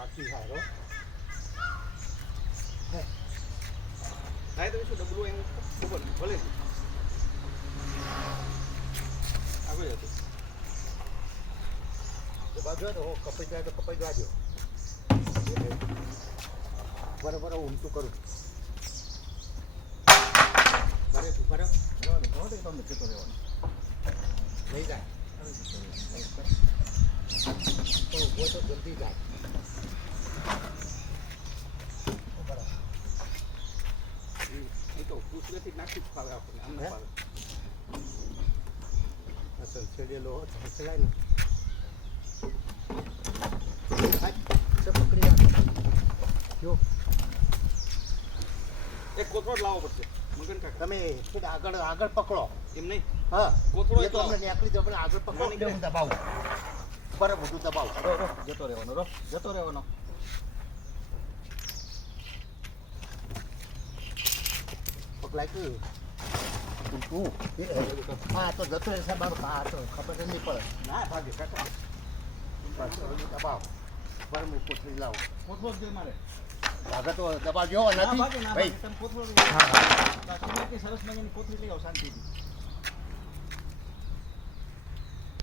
પાકી સારો થાય તો શું ડબલું એમ ખબર નહીં ભલે આગળ હતું તો બાજુ તો કપાઈ જાય તો કપાઈ જાજો બરાબર હું શું કરું બરે તું બરાબર નોંધે તમને કેતો રહેવાનું લઈ જાય તો वो तो जल्दी જાય એ તો કુસરેથી નાખી જ ફાવે આપણને આમ ના ફાવે અસલ છેડેલો હોત હસલાય ને આ સે પકડી રાખો જો એક કોથળો જ લાવવો પડશે મગન કાકા તમે થોડે આગળ પકડો એમ નહીં હા કોથળો એ તો અમને નીકળી જમને આગળ પકડો ના નીકળે. હું દબાવું બરાબર બધું દબાવું જતો રહેવાનો પકડાય તું હા તો જતો રહેશે બાબા હા તો ખબર જ નહીં પડે ના ભાગે કાકા બસ દબાવ બરાબર હું કોથળી લાવું કોથળો જ જોઈએ મારે આગળ તો દબાવજો ના નથી ભાગે ના ભાઈ ભાગે તમે કોથળો હા હા બાકી સરસ મજાની કોથળી લઈ આવો શાંતિથી